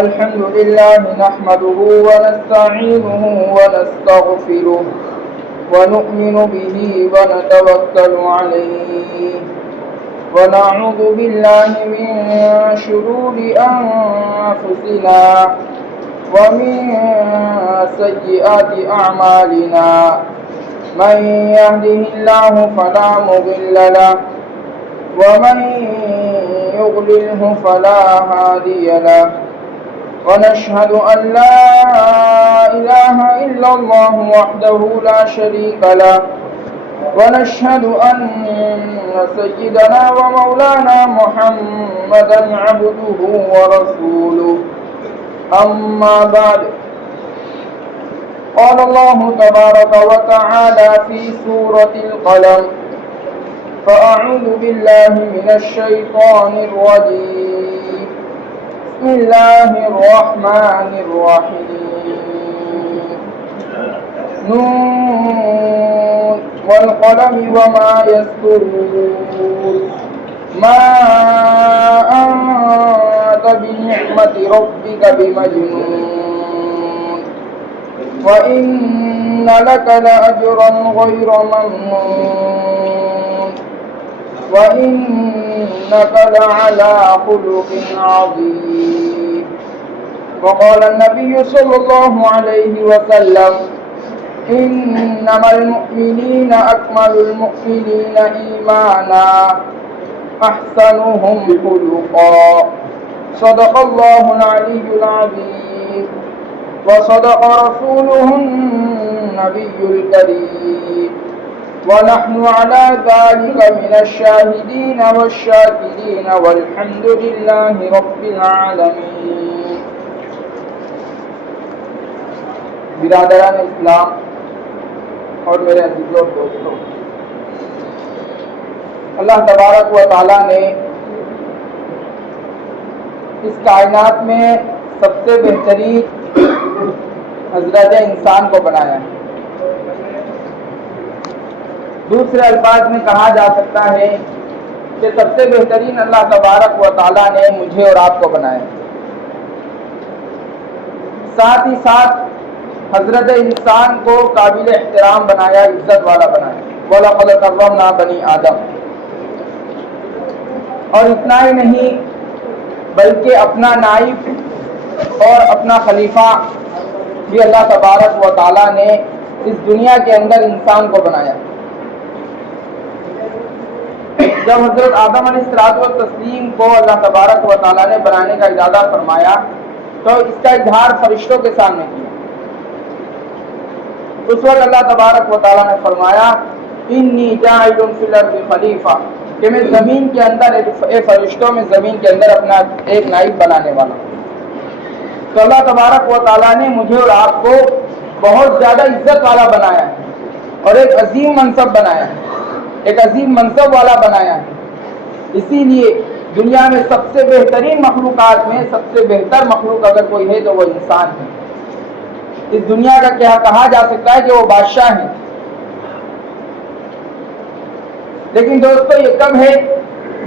الحمد لله نحمده ونستعينه ونستغفره ونؤمن به ونتوكل عليه ونعوذ بالله من شرور أنفسنا ومن سيئات أعمالنا من يهده الله فلا مضل له ومن يضلله فلا هادي له ونشهد أن لا إله إلا الله وحده لا شريك له ونشهد أن سيدنا ومولانا محمدا عبده ورسوله أما بعد قال الله تبارك وتعالى في سورة القلم فأعوذ بالله من الشيطان الرجيم بسم الله الرحمن الرحيم نون والقلم وما يسطرون ما أنت بنعمة ربك بمجنون وإن لك لأجرا غير ممنون وإنك لعلى خلق عظيم وقال النبي صلى الله عليه وسلم إنما المؤمنين أكمل المؤمنين إيمانا أحسنهم خلقا صدق الله العلي العظيم وصدق رسوله النبي الكريم ونحن على ذلك من الشاهدين والشاكرين والحمد لله رب العالمين. برادران اسلام اور میرے عزیزوں اور دوستوں، اللہ تبارک و تعالیٰ نے اس کائنات میں سب سے بہترین حضرت انسان کو بنایا ہے. دوسرے الفاظ میں کہا جا سکتا ہے کہ سب سے بہترین اللہ تبارک و تعالیٰ نے مجھے اور آپ کو بنایا. ساتھ ہی ساتھ حضرت انسان کو قابل احترام بنایا، عزت والا بنایا. وَلَقَدْ كَرَّمْنَا بَنِي آدم. اور اتنا ہی نہیں بلکہ اپنا نائب اور اپنا خلیفہ بھی اللہ تبارک و تعالیٰ نے اس دنیا کے اندر انسان کو بنایا. جب حضرت آدم علیہ الصلوۃ والتسلیم کو اللہ تبارک و تعالیٰ نے بنانے کا ارادہ فرمایا تو اس کا اظہار فرشتوں کے سامنے کیا. اس وقت اللہ تبارک و تعالیٰ نے فرمایا انی جاعل فی الارض خلیفہ، کہ میں زمین کے اندر اے فرشتوں میں زمین کے اندر اپنا ایک نائب بنانے والا ہوں. تو اللہ تبارک و تعالیٰ نے مجھے اور آپ کو بہت زیادہ عزت والا بنایا ہے اور ایک عظیم منصب بنایا ہے، ایک عظیم منصب والا بنایا ہے. اسی لیے دنیا میں سب سے بہترین مخلوقات میں سب سے بہتر مخلوق اگر کوئی ہے تو وہ انسان ہے. اس دنیا کا کیا کہا جا سکتا ہے کہ وہ بادشاہ ہیں. لیکن دوستو یہ کب ہے؟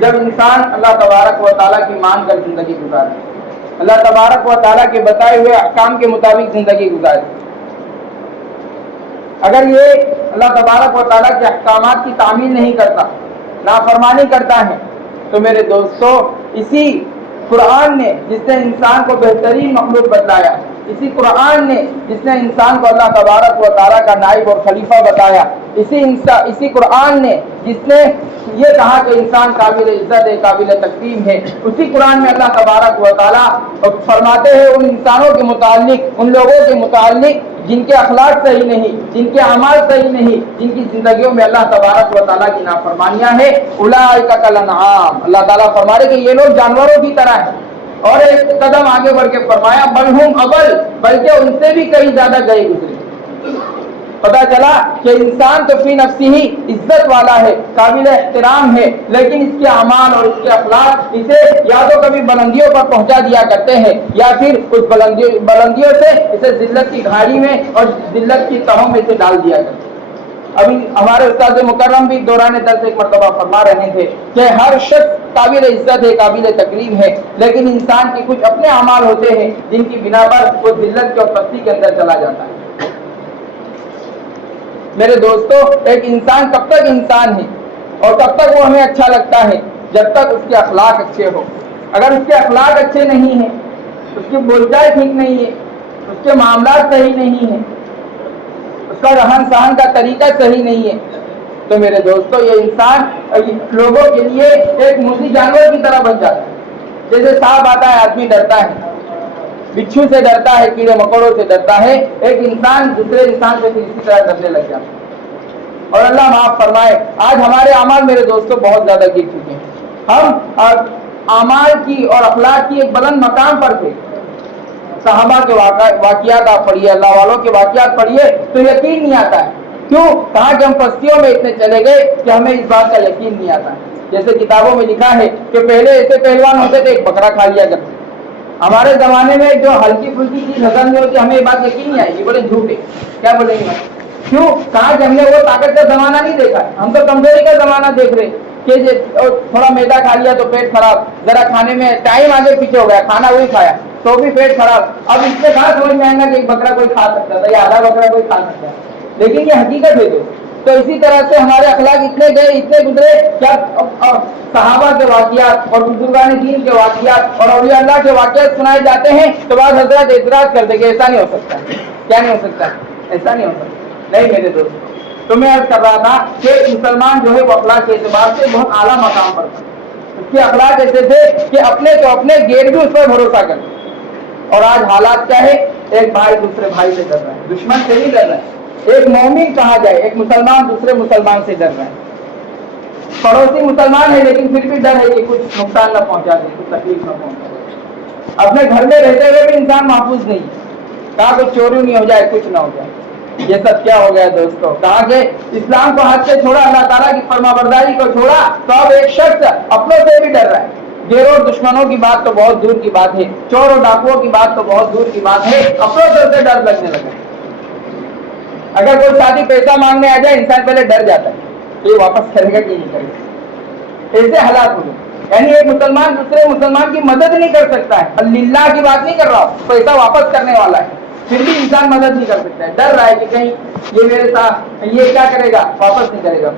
جب انسان اللہ تبارک و تعالیٰ کی مان کر زندگی گزارے، اللہ تبارک و تعالیٰ کے بتائے ہوئے احکام کے مطابق زندگی گزارے. اگر یہ اللہ تبارک و تعالیٰ کے احکامات کی تعمیل نہیں کرتا، نافرمانی کرتا ہے، تو میرے دوستو اسی قرآن نے جس نے انسان کو بہترین مخلوق بتلایا، اسی قرآن نے جس نے انسان کو اللہ تبارک و تعالیٰ کا نائب اور خلیفہ بتایا، اسی قرآن نے جس نے یہ کہا کہ انسان قابل عزت ہے، قابل تکریم ہے، اسی قرآن میں اللہ تبارک و تعالیٰ فرماتے ہیں ان انسانوں کے متعلق، ان لوگوں کے متعلق جن کے اخلاق صحیح نہیں، جن کے اعمال صحیح نہیں، جن کی زندگیوں میں اللہ تبارک و تعالیٰ کی نافرمانیاں ہیں، اولئک کالانعام. اللہ تعالیٰ فرما رہے کہ یہ لوگ جانوروں کی طرح ہیں. اور ایک قدم آگے بڑھ کے فرمایا بل ہم اول، بلکہ ان سے بھی کہیں زیادہ گئے گزرے. پتا چلا کہ انسان تو فی نفسی ہی عزت والا ہے، قابل احترام ہے، لیکن اس کے اعمال اور اس کے اخلاق اسے یا تو کبھی بلندیوں پر پہنچا دیا کرتے ہیں یا پھر اس بلندیوں سے اسے ذلت کی گھاڑی میں اور ذلت کی تہوں میں سے ڈال دیا کرتے ہیں. ابھی ہمارے استاد مکرم بھی دوران درس ایک مرتبہ فرما رہے تھے کہ ہر شخص قابل عزت ہے، قابل تکریم ہے، لیکن انسان کے کچھ اپنے اعمال ہوتے ہیں جن کی بنا پر وہ ذلت کے اور پستی کے اندر چلا جاتا ہے۔ میرے دوستو، ایک انسان کب تک انسان ہے اور کب تک وہ ہمیں اچھا لگتا ہے؟ جب تک اس کے اخلاق اچھے ہو۔ اگر اس کے اخلاق اچھے نہیں ہیں، اس کی بول چال ٹھیک نہیں ہے، اس کے معاملات صحیح نہیں ہیں، اس کا رہن سہن کا طریقہ صحیح نہیں ہے، تو میرے دوستو یہ انسان لوگوں کے لیے ایک موذی جانور کی طرح بن جاتا ہے۔ جیسے سانپ آتا ہے آدمی ڈرتا ہے، بچھو سے ڈرتا ہے، کیڑے مکوڑوں سے ڈرتا ہے، ایک انسان دوسرے انسان سے اسی طرح ڈرنے لگ جاتا ہے۔ اور اللہ معاف فرمائے، آج ہمارے اعمال میرے دوستو بہت زیادہ گر چکے ہیں۔ ہم اعمال کی اور اخلاق کی ایک بلند مقام پر تھے۔ صحابہ کے واقعات آپ پڑھیے، اللہ والوں کے واقعات پڑھیے تو یقین نہیں آتا ہے۔ کیوں؟ کہاں کہ ہم پستیوں میں اتنے چلے گئے کہ ہمیں اس بات کا یقین نہیں آتا ہے۔ جیسے کتابوں میں لکھا ہے کہ پہلے ایسے پہلوان ہوتے تھے، ایک بکرا کھا لیا کرتے۔ ہمارے زمانے میں جو ہلکی پھلکی چیز ہضم نہیں ہوتی، ہمیں یہ بات یقین نہیں آئے گی، بولے جھوٹے، کیا بولیں گے؟ کیوں؟ کہاں کہ ہم نے وہ طاقت کا زمانہ نہیں دیکھا، ہم تو کمزوری کا زمانہ دیکھ رہے کہ تھوڑا میدا کھا لیا تو پیٹ خراب، ذرا کھانے میں ٹائم آگے پیچھے ہو گیا، کھانا وہی کھایا تو بھی پیٹ خراب۔ اب اس سے کہاں سمجھ میں آئے گا کہ ایک بکرا کوئی کھا سکتا تھا یا آدھا بکرا کوئی کھا سکتا ہے، لیکن یہ حقیقت ہے۔ تو اسی طرح سے ہمارے اخلاق اتنے گئے، اتنے گزرے، کیا صحابہ کے واقعات اور بزرگان دین کے واقعات اور اولیاء اللہ کے واقعات سنائے جاتے ہیں تو بعض حضرات اعتراض کرتے کہ ایسا نہیں ہو سکتا۔ کیا نہیں ہو سکتا؟ ایسا نہیں ہو سکتا۔ نہیں میرے دوست، تو میں عرض کر رہا تھا کہ مسلمان جو ہے وہ اخلاق کے اعتبار سے بہت اعلیٰ مقام پر تھا۔ اس کے اخلاق ایسے تھے کہ اپنے تو اپنے غیر بھی اس پر بھروسہ کرتے۔ اور آج حالات کیا ہے؟ ایک بھائی دوسرے بھائی سے ڈر رہا ہے، دشمن سے نہیں ڈر رہا ہے۔ ایک مومن کہا جائے، ایک مسلمان دوسرے مسلمان سے ڈر رہا ہے۔ پڑوسی مسلمان ہے لیکن پھر بھی ڈر ہے کہ کچھ نقصان نہ پہنچا دے، کچھ تکلیف نہ پہنچا دے۔ اپنے گھر میں رہتے ہوئے بھی انسان محفوظ نہیں ہے، کہا کچھ چوری نہیں ہو جائے، کچھ نہ ہو جائے۔ یہ سب کیا ہو گیا دوستو؟ کہا کہ اسلام کو ہاتھ سے چھوڑا، اللہ تعالیٰ کی فرمانبرداری کو چھوڑا تو اب ایک شخص اپنوں سے بھی ڈر رہا ہے۔ غیر اور دشمنوں کی بات تو بہت دور کی بات ہے، چور اور ڈاکوؤں کی بات تو بہت دور کی بات ہے، اپنوں سے ڈر لگنے لگا۔ اگر کوئی شادی پیسہ مانگنے آ جائے، انسان پہلے ڈر جاتا ہے کہ یہ واپس کرے گا کہ نہیں کرے گا۔ ایسے حالات ہو گئے، یعنی ایک مسلمان دوسرے مسلمان کی مدد نہیں کر سکتا ہے۔ اللہ کی بات نہیں کر رہا، پیسہ واپس کرنے والا ہے، پھر بھی انسان مدد نہیں کر سکتا ہے، ڈر رہا ہے کہ کہیں یہ میرے ساتھ یہ کیا کرے گا، واپس نہیں کرے گا۔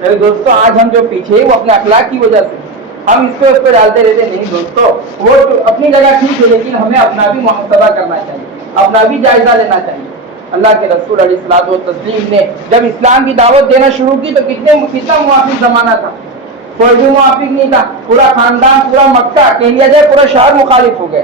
میرے دوستو، آج ہم جو پیچھے ہیں وہ اپنے اخلاق کی وجہ سے ہم اس کو ڈالتے رہتے نہیں۔ دوستو وہ اپنی جگہ ٹھیک ہے، لیکن ہمیں اپنا بھی محاسبہ کرنا چاہیے، اپنا بھی جائزہ لینا چاہیے۔ اللہ کے رسول علیہ الصلوۃ والتسلیم نے جب اسلام کی دعوت دینا شروع کی تو کتنا موافق زمانہ تھا، کوئی بھی موافق نہیں تھا، پورا خاندان، پورا مکہ کہہ لیا جائے پورا شہر مخالف ہو گئے۔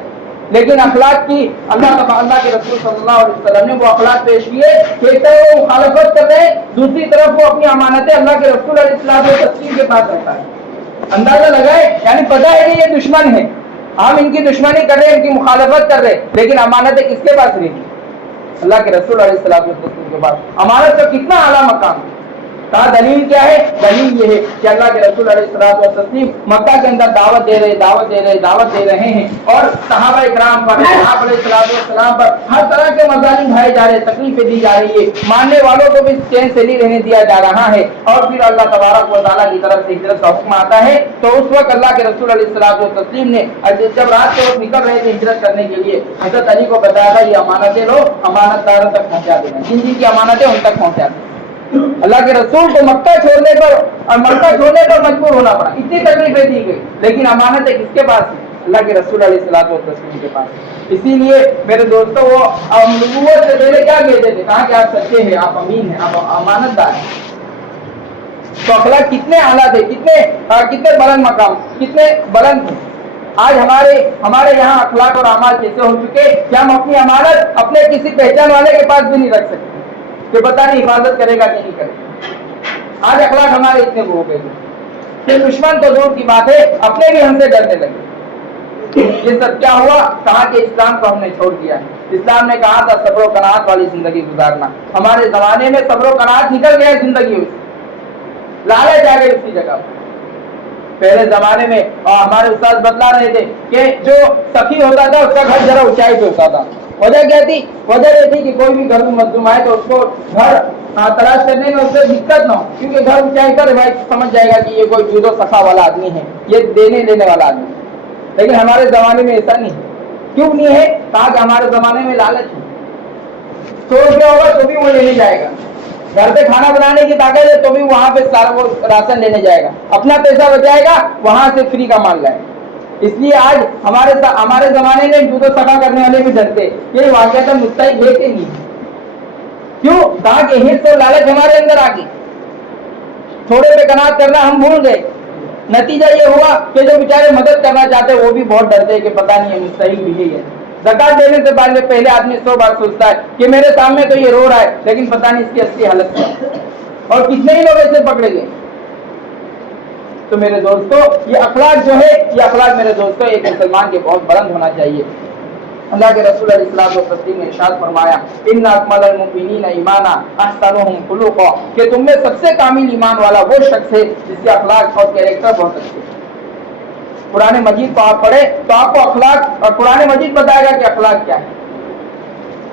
لیکن اخلاق کی اللہ کے رسول صلی اللہ علیہ وسلم نے وہ اخلاق پیش کیے کہ ایک طرف وہ مخالفت کر رہے ہیں، دوسری طرف وہ اپنی امانتیں اللہ کے رسول علیہ الصلوۃ والتسلیم کے پاس رکھتا ہے۔ اندازہ لگائے، یعنی پتہ ہے کہ یہ دشمن ہے، ہم ان کی دشمنی کر رہے ہیں، ان کی مخالفت کر رہے ہیں، لیکن امانتیں کس کے پاس رہیں گی؟ اللہ کے رسول علیہ الصلوۃ والتسلیم کے پاس۔ امانت کا کتنا اعلیٰ مقام ہے۔ کہا دلیل کیا ہے؟ دلیل یہ ہے کہ اللہ کے رسول علیہ الصلوۃ والتسلیم مکہ کے اندر دعوت دے رہے ہیں اور صحابہ اکرام پر، آپ علیہ الصلوۃ والسلام پر ہر طرح کے مظالم ڈھائے جا رہے، تکلیفیں دی جا رہی ہے، ماننے والوں کو بھی چین سے نہیں رہنے دیا جا رہا ہے، اور پھر اللہ تبارک و تعالیٰ کی طرف سے ہجرت کا حکم آتا ہے۔ تو اس وقت اللہ کے رسول علیہ الصلوۃ والتسلیم نے جب رات کے وقت نکل رہے تھے ہجرت کرنے کے لیے، حضرت علی کو بتایا تھا یہ امانتیں لو، امانت داروں تک پہنچا دینا، جن کی امانتیں ان تک پہنچا دینا۔ اللہ کے رسول کو مکہ چھوڑنے پر مجبور ہونا پڑا، اتنی تکلیفیں دی گئی، لیکن امانتیں کس کے پاس ہیں؟ اللہ کے رسول علیہ الصلوۃ والتسلیم کے پاس۔ اسی لیے میرے دوستوں وہ نبوت سے پہلے کیا کہتے تھے؟ کہا کہ آپ سچے ہیں، آپ امین ہیں، آپ امانت دار ہیں۔ تو اخلاق کتنے اعلیٰ تھے، کتنے بلند مقام، کتنے بلند تھے۔ آج ہمارے یہاں اخلاق اور اعمال کیسے ہو چکے کہ ہم اپنی امانت اپنے کسی پہچان والے کے پاس بھی نہیں رکھ سکتے کہ پتہ نہیں حفاظت کرے گا کہ نہیں کرے گا۔ آج اخلاق ہمارے اتنے ہو گئے کہ دشمن تو دور کی بات ہے، اپنے بھی ہم سے ڈرنے لگے۔ یہ سب کیا ہوا؟ کہا کہ اسلام کو ہم نے چھوڑ دیا ہے۔ اسلام نے کہا تھا صبر و قناعت والی زندگی گزارنا، ہمارے زمانے میں صبر و قناعت نکل گیا زندگی میں، لالچ آ گئی اس کی جگہ۔ پہلے زمانے میں ہمارے استاد بتلا رہے تھے کہ جو سخی ہوتا تھا اس کا گھر ذرا اونچائی پہ ہوتا تھا، وجہ کیا تھی؟ وجہ یہ تھی کہ کوئی بھی گھر میں مظلوم آئے تو اس کو گھر تلاش کرنے میں اس سے دقت نہ ہو، کیونکہ گھر اونچائی کر بھائی سمجھ جائے گا کہ یہ کوئی جود و سخا والا آدمی ہے، یہ دینے لینے والا آدمی ہے۔ لیکن ہمارے زمانے میں ایسا نہیں ہے۔ کیوں نہیں ہے؟ کہا کہ ہمارے زمانے میں لالچ ہے، سو روپیہ ہوگا تو بھی وہ لینے جائے گا، گھر پہ کھانا بنانے کی طاقت ہے تو بھی وہاں پہ سارا وہ راشن لینے جائے گا، اپنا پیسہ بچائے گا، وہاں سے فری کا مال لائے گا۔ اس لیے آج ہمارے زمانے میں جود و سخا کرنے والے بھی ڈرتے، یہ واقعہ مستحق ہے کہ نہیں؟ کیوں؟ کہا کہ حرص اور لالچ ہمارے اندر آ گئی، تھوڑے پہ قناعت کرنا ہم بھول گئے۔ نتیجہ یہ ہوا کہ جو بیچارے مدد کرنا چاہتے وہ بھی بہت ڈرتے کہ پتہ نہیں ہے مستحق بھی یہی ہے۔ زکات دینے سے پہلے آدمی 100 بار سوچتا ہے کہ میرے سامنے تو یہ رو رہا ہے لیکن پتہ نہیں اس کی اصلی حالت کیا ہے، اور کتنے ہی لوگ ایسے پکڑے گئے۔ تو میرے دوستو یہ اخلاق جو ہے، یہ اخلاق میرے دوستو ایک مسلمان کے بہت بلند ہونا چاہیے۔ اللہ کے رسول علیہ الصلوۃ والتسلیم نے ارشاد فرمایا ان اکمل المؤمنین ایمانا احسنهم خلقا، کہ تم میں سب سے کامل ایمان والا وہ شخص ہے جس کے اخلاق اور کیریکٹر بہت اچھے ہیں۔ قرآن مجید کو آپ پڑھے تو آپ کو اخلاق اور قرآن مجید بتائے گا کہ اخلاق کیا ہے۔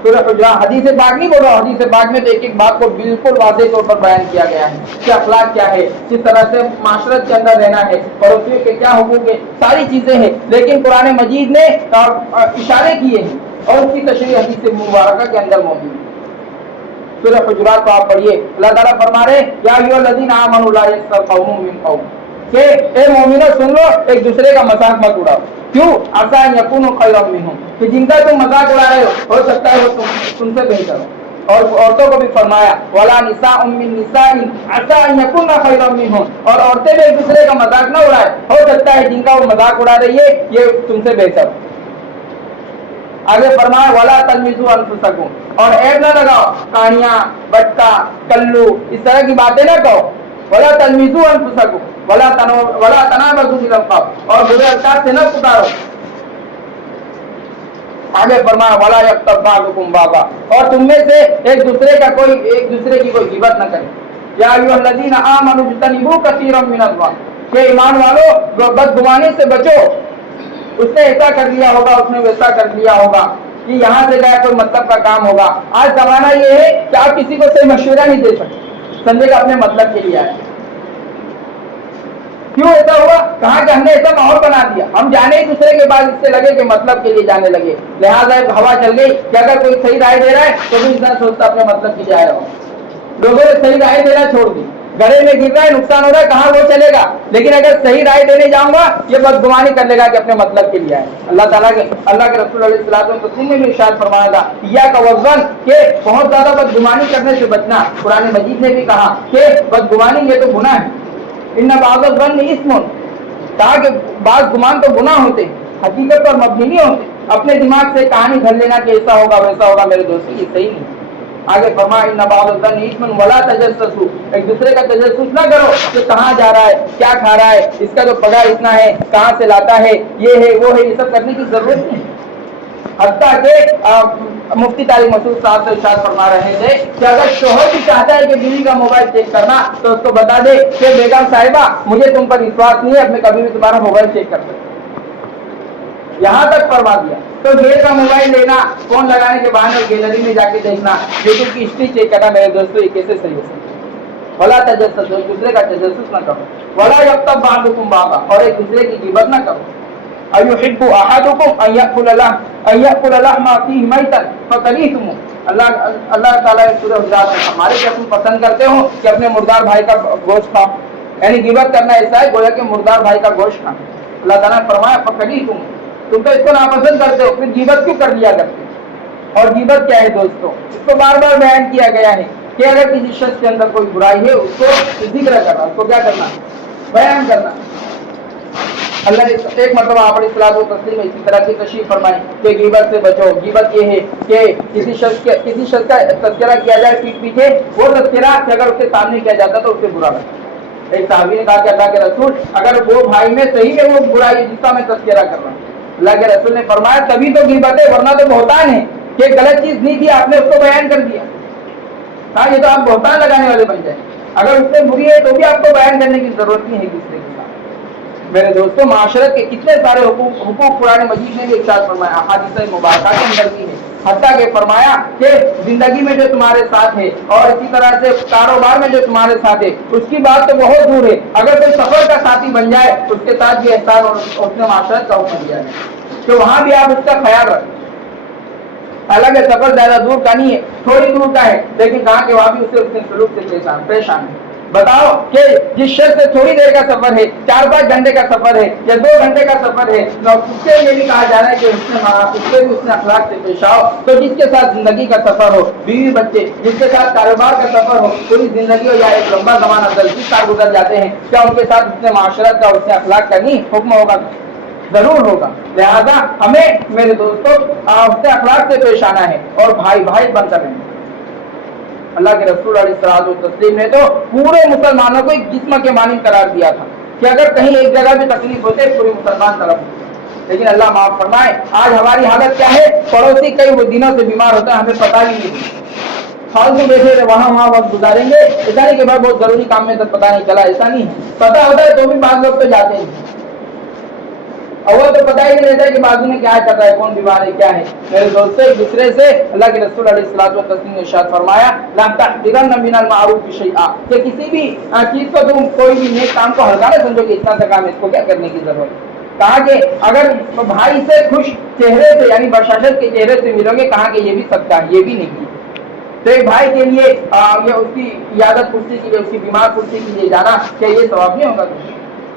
سورہ حجرات، حدیث پاک نہیں بول رہا، حدیث پاک میں تو ایک ایک بات کو بالکل واضح طور پر بیان کیا گیا ہے کہ اخلاق کیا ہے، کس طرح سے معاشرت کے اندر رہنا ہے، پڑوسیوں کے کیا حقوق ہیں، ساری چیزیں ہیں۔ لیکن قرآن مجید نے اشارے کیے ہیں اور اس کی تشریح حدیث مبارکہ کے اندر موجود ہے۔ سورہ حجرات کو آپ پڑھیے، اللہ تعالیٰ فرما رہے یا ایھا الذین آمنوا لا یسخر قوم من قوم، کہ اے مومنو سن لو، ایک دوسرے کا مذاق مت اڑاؤ۔ کیوں؟ عسیٰ ان یکونوا خیرا منہم، کہ جن کا تم مذاق اڑا رہے ہو سکتا ہے وہ تم سے بہتر ہو۔ اور عورتوں کو بھی فرمایا ولا نساء من نساء عسیٰ ان یکن خیرا منہم، اور عورتیں بھی ایک دوسرے کا مذاق نہ اڑائے، ہو سکتا ہے جن کا وہ مذاق اڑا رہی ہے یہ تم سے بہتر ہو۔ آگے فرمایا ولا تلمزوا انفسکم، اور عیب نہ لگاؤ، کہانیاں، بٹکا، کلو، اس طرح کی باتیں نہ کہو۔ ولا تلمزوا انفسکم ولا تنابزوا بالالقاب، اور برے القاب سے نہ پکارو۔ آگے فرمایا ولا یغتب بعضکم بعضا، اور تم میں سے ایک دوسرے کی کوئی غیبت نہ کرے۔ یا ایھا الذین آمنوا اجتنبوا کثیرا من الظن، کہ ایمان والو بدگمانی سے بچو، اس نے ایسا کر لیا ہوگا، اس نے ویسا کر لیا ہوگا، کہ یہاں سے گیا کوئی مطلب کا کام ہوگا۔ آج زمانہ یہ ہے کہ آپ کسی کو صحیح مشورہ نہیں دے سکتے، سمجھے گا اپنے مطلب کے لیے آئے۔ کیوں ایسا ہوا؟ کہا کہ ہم نے ایسا ماحول بنا دیا، ہم جانے ہی دوسرے کے بعد اس سے لگے کہ مطلب کے لیے جانے لگے، لہٰذا ایک ہوا چل گئی کہ اگر کوئی صحیح رائے دے رہا ہے تو بھی انسان سوچتا اپنے مطلب کی جائے رہا ہوں۔ لوگوں نے صحیح رائے دینا چھوڑ دی، گڑھے میں گر رہا ہے، نقصان ہو رہا ہے، کہاں وہ چلے گا، لیکن اگر صحیح رائے دینے جاؤں گا یہ بدگمانی کر لے گا کہ اپنے مطلب کے لیے آئے۔ اللہ کے رسول علیہ الصلوۃ والتسلیم نے بھی ارشاد فرمایا تھا ایاک والظن، کہ بہت زیادہ بدگمانی کرنے سے بچنا۔ قرآن مجید نے بھی کہا کہ بدگمانی یہ تو گناہ ہے، ان بعض الظن اسم، کہا کہ بعض گمان تو گناہ ہوتے، حقیقت پر مبنی نہیں ہوتے۔ اپنے دماغ سے کہانی گھڑ لینا کہ ایسا ہوگا ویسا ہوگا، میرے دوستو یہ صحیح نہیں۔ آگے فرمایا ان بعض الظن اسم ولا تجسسوا، ایک دوسرے کا تجسس نہ کرو کہ کہاں جا رہا ہے، کیا کھا رہا ہے، اس کا تو پگا اتنا ہے، کہاں سے لاتا ہے، یہ ہے وہ ہے، یہ سب کرنے کی ضرورت نہیں۔ حتیٰ کہ مفتی طارق مسعود صاحب سے ارشاد فرما رہے تھے کہ اگر شوہر بھی چاہتا ہے کہ بیوی کا موبائل چیک کرنا تو اس کو بتا دے کہ بیگم صاحبہ مجھے تم پر وشواس نہیں ہے، اب میں کبھی بھی تمہارا موبائل چیک کر سکتا، یہاں تک فرما دیا۔ تو گھر کا موبائل لینا، فون لگانے کے بہانے گیلری میں جا کے دیکھنا، یوٹیوب کی ہسٹری چیک کرنا، میرے دوستو یہ کیسے صحیح ہو سکتا ہے؟ ولا تجسسوا، ایک دوسرے کا تجسس نہ کرو۔ ولا یغتب بعضکم بعضا، اور ایک دوسرے کی غیبت نہ کرو۔ ایحب احدکم ان یأکل لحم اخیہ میتا فکریہتموہ، اللہ تعالیٰ سورہ حجرات میں ہمارے کیا تم پسند کرتے ہو کہ اپنے مردار بھائی کا گوشت کھاؤ، یعنی غیبت کرنا ایسا ہے گویا کہ مردار بھائی کا گوشت کھانا۔ اللہ تعالیٰ نے فرمایا فکریہتموہ، تم تو اس کو ناپسند کرتے ہو، پھر غیبت کیوں کر لیا کرتے ہو؟ اور غیبت کیا ہے دوستو؟ اس کو بار بار بیان کیا گیا ہے کہ اگر کسی شخص کے اندر کوئی برائی ہے اس کو ذکر کرنا، اس کو کیا کرنا؟ بیان کرنا۔ اللہ نے ایک مرتبہ آپ علیہ الصلوۃ والتسلیم اسی طرح کی تشریح فرمائی کہ غیبت سے بچو۔ غیبت یہ ہے کہ کسی شخص کا تذکرہ کیا جائے پیٹھ پیچھے، وہ تذکرہ کہ اگر اس کے سامنے کیا جاتا تو اس سے برا لگتا۔ ایک صحابی نے کہا کہ اللہ کے رسول اگر وہ بھائی میں صحیح میں وہ برائی ہے جس کا میں تذکرہ کر رہا ہوں، اللہ کے رسول نے فرمایا تبھی تو غیبت ہے، ورنہ تو بہتان ہے کہ غلط چیز نہیں تھی آپ نے اس کو بیان کر دیا۔ ہاں یہ تو آپ بہتان لگانے والے بن جائیں، اگر اس سے بری ہے تو بھی آپ کو بیان کرنے کی ضرورت نہیں ہے دوسرے کے ساتھ۔ میرے دوستوں معاشرت کے کتنے سارے حقوق قرآن مجید نے بھی ارشاد فرمایا، احادیث مبارکہ کے اندر بھی ہے حتیٰ کہ فرمایا کہ زندگی میں جو تمہارے ساتھ ہے اور اسی طرح سے کاروبار میں جو تمہارے ساتھ ہے اس کی بات تو بہت دور ہے، اگر کوئی سفر کا ساتھی بن جائے اس کے ساتھ بھی احسان اور اس نے معاشرت کا حکم دیا ہے کہ وہاں بھی آپ اس کا خیال رکھیں۔ حالانکہ سفر زیادہ دور کا نہیں ہے، تھوڑی دور کا ہے، لیکن کہا کہ وہاں بھی اسے اس کے سلوک سے پریشان ہے۔ بتاؤ کہ جس شخص سے تھوڑی دیر کا سفر ہے، 4-5 گھنٹے کا سفر ہے یا 2 گھنٹے کا سفر ہے، اس کے لیے بھی کہا جا رہا ہے کہ اس سے بھی اس نے اخلاق سے پیش آؤ۔ تو جس کے ساتھ زندگی کا سفر ہو، بیوی بچے، جس کے ساتھ کاروبار کا سفر ہو، پوری زندگی ہو یا ایک لمبا زمانہ 10-20 سال گزر جاتے ہیں، کیا ان کے ساتھ اس نے معاشرت کا، اس نے اخلاق کا نہیں حکم ہوگا؟ ضرور ہوگا۔ لہذا ہمیں میرے دوستوں اس سے اخلاق سے پیش آنا ہے اور بھائی بھائی بن کر رہنا۔ اللہ کے رسول علیہ الصلوۃ والتسلیم نے تو پورے مسلمانوں کو ایک جسم کے مانند قرار دیا تھا کہ اگر کہیں ایک جگہ بھی تکلیف ہوتے پورے مسلمان طرف ہوتے۔ لیکن اللہ معاف فرمائے آج ہماری حالت کیا ہے؟ پڑوسی کئی دنوں سے بیمار ہوتا ہے، ہمیں پتہ ہی نہیں، فالتو بیٹھے وہاں وقت گزاریں گے، ایسا نہیں کہ بھائی بہت ضروری کام میں تو پتہ نہیں چلا، ایسا نہیں ہے، پتہ ہوتا ہے تو بھی بعض لوگ تو جاتے ہیں، اول تو پتہ ہی نہیں رہتا ہے کہ بازو میں کیا کر رہا ہے، کون بیمار ہے، کیا ہے۔ میرے دوستوں ایک دوسرے سے اللہ کے رسول علیہ الصلوۃ والتسلیم نے ارشاد فرمایا لا تحقرن من المعروف شیئا، کہ کسی بھی چیز کو تم کوئی بھی نیک کام کو ہلکا نہ سمجھو کہ اتنا سا کام اس کو کیا کرنے کی ضرورت ہے۔ کہا کہ اگر بھائی سے خوش چہرے سے یعنی بشاشت کے چہرے سے ملو گے، کہا کہ یہ بھی صدقہ ہے، یہ بھی نہیں ہے۔ تو ایک بھائی کے لیے یہ اس کی عیادت پرسی کے لیے، اس کی بیمار پرسی کے لیے جانا، کیا یہ ثواب نہیں ہوگا؟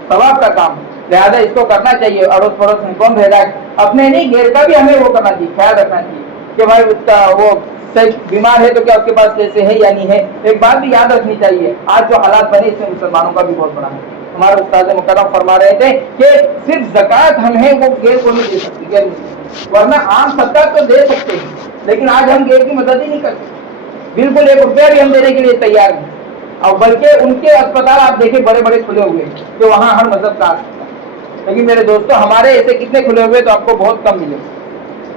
ثواب کا کام، لہٰذا اس کو کرنا چاہیے۔ اڑوس پڑوس میں کون رہ رہا ہے، اپنے نہیں غیر کا بھی ہمیں وہ کرنا چاہیے، خیال رکھنا چاہیے کہ بھائی اس کا وہ بیمار ہے تو کیا اس کے پاس پیسے ہے یا نہیں ہے۔ ایک بات بھی یاد رکھنی چاہیے، آج جو حالات بنے اس میں مسلمانوں کا بھی بہت بڑا ہے۔ ہمارے استاد مکرم فرما رہے تھے کہ صرف زکوٰۃ ہم ہیں وہ غیر کو نہیں دے سکتی، غیر مسلم، ورنہ عام صدقہ تو دے سکتے ہیں، لیکن آج ہم غیر کی مدد ہی نہیں کرتے، بالکل 1 روپیہ بھی ہم دینے کے لیے تیار نہیں، اور بلکہ ان کے اسپتال آپ دیکھیں بڑے بڑے کھلے ہوئے ہیں کہ وہاں ہر مذہب کا آ سکتا ہے، لیکن میرے دوستوں ہمارے ایسے کتنے کھلے ہوئے تو آپ کو بہت کم ملے۔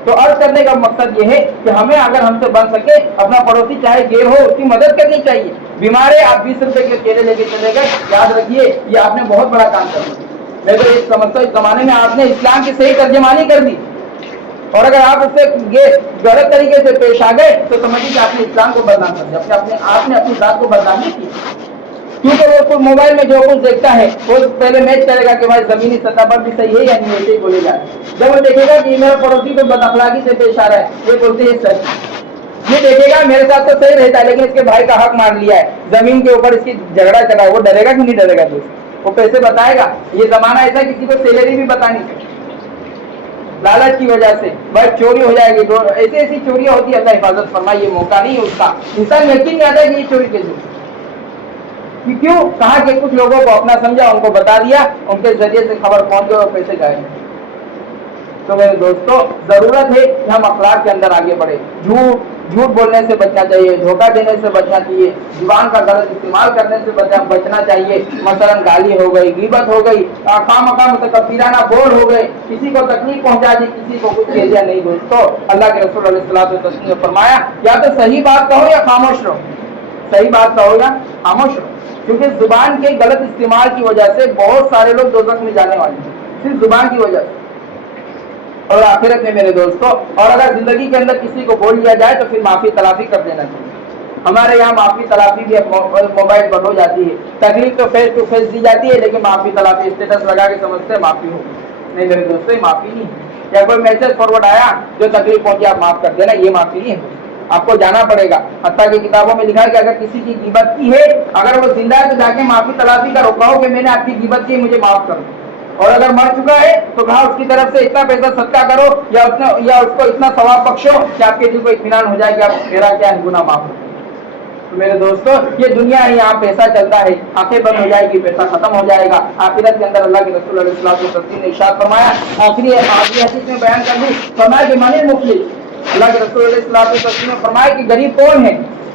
تو عرض کرنے کا مقصد یہ ہے کہ ہمیں اگر ہم سے بن سکے اپنا پڑوسی چاہے غیر ہو اس کی مدد کرنی چاہیے۔ بیمار ہے آپ 20 روپے کے کیلے لے کے چلے گئے، یاد رکھیے یہ آپ نے بہت بڑا کام کر دیا۔ میں تو یہ سمجھتا ہوں اس زمانے میں آپ نے اسلام کی صحیح ترجمانی کر دی، اور اگر آپ اس سے غلط طریقے سے پیش آ گئے تو سمجھیے کہ آپ نے اسلام کو بدنام کر دیا، آپ نے اپنی ذات کو بدنام نہیں کی، کیونکہ وہ موبائل میں جو کچھ دیکھتا ہے وہ پہلے میچ کرے گا کہ بھائی زمینی سطح پر بھی صحیح ہے یا نہیں، ایسے ہی بولے گا۔ جب وہ دیکھے گا کہ یہ میرا پڑوسی کو بد اخلاقی سے پیش آ رہا ہے، یہ بولتے ہیں سچ، یہ دیکھے گا میرے ساتھ تو صحیح رہتا ہے لیکن اس کے بھائی کا حق مار لیا ہے، زمین کے اوپر اس کی جھگڑا چلا ہے، وہ ڈرے گا کہ نہیں ڈرے گا؟ دوست وہ پیسے بتائے گا۔ یہ زمانہ ایسا کسی کو سیلری بھی بتا نہیں سکتی، لالچ کی وجہ سے بھائی چوری ہو جائے گی، ایسی ایسی چوریاں ہوتی ہے، اللہ حفاظت فرمائے، یہ موقع نہیں ہے اس کا، انسان یقین نہیں آتا ہے کہ یہ چوری کیسے، کیوں؟ کہا کہ کچھ لوگوں کو اپنا سمجھا، ان کو بتا دیا، ان کے ذریعے سے خبر پہنچ گئی اور پیسے گئے۔ تو میرے دوستوں ضرورت ہے کہ ہم اخلاق کے اندر آگے بڑھے، جھوٹ بولنے سے بچنا چاہیے، دھوکہ دینے سے بچنا چاہیے، زبان کا غلط استعمال کرنے سے بچنا چاہیے، مثلا گالی ہو گئی، غیبت ہو گئی، خواہ متکبرانہ بول ہو گئے، کسی کو تکلیف پہنچا دی، کسی کو کچھ کہہ دیا۔ نہیں دوستو، اللہ کے رسول علیہ الصلوۃ والتسلیم نے فرمایا یا تو صحیح بات کہو یا خاموش رہو، صحیح بات کہو یا خاموش رہو، کیونکہ زبان کے غلط استعمال کی وجہ سے بہت سارے لوگ دوزخ میں جانے والے ہیں، صرف زبان کی وجہ سے اور آخرت میں میرے دوستوں۔ اور اگر زندگی کے اندر کسی کو بول لیا جائے تو پھر معافی تلافی کر دینا چاہیے۔ ہمارے یہاں معافی تلافی بھی موبائل پر ہو جاتی ہے، تکلیف تو فیس ٹو فیس دی جاتی ہے، لیکن معافی تلافی اسٹیٹس لگا کے سمجھتے ہیں معافی ہو، نہیں میرے دوستوں یہ معافی نہیں ہے۔ یا کوئی میسج فارورڈ آیا جو تکلیف پہنچی آپ معاف کر دینا، یہ معافی نہیں ہے، آپ کو جانا پڑے گا۔ حتیٰ کہ کتابوں میں لکھا ہے کہ اگر کسی کی غیبت کی ہے، اگر وہ زندہ ہے تو جا کے معافی تلافی کرو، کہو کہ میں نے آپ کی غیبت کی، مجھے معاف کر دو، اور اگر مر چکا ہے تو کہا اس کی طرف سے اتنا پیسہ صدقہ کرو یا اس کو اتنا ثواب بخشو کہ آپ کے دل کو اطمینان ہو جائے کہ آپ میرا کیا ہے گناہ معاف ہو۔ تو میرے دوستوں یہ دنیا ہے، یہاں پیسہ چلتا ہے، آنکھیں بند ہو جائے گی، پیسہ ختم ہو جائے گا۔ آخرت کے اندر اللہ کے رسول علیہ الصلوۃ والتسلیم نے ارشاد فرمایا، آخری حدیث میں بیان کر دی، فرمایا کہ من المفلس، اللہ کے رسول علیہ الصلوۃ والتسلیم نے فرمایا کہ غریب کون ہے؟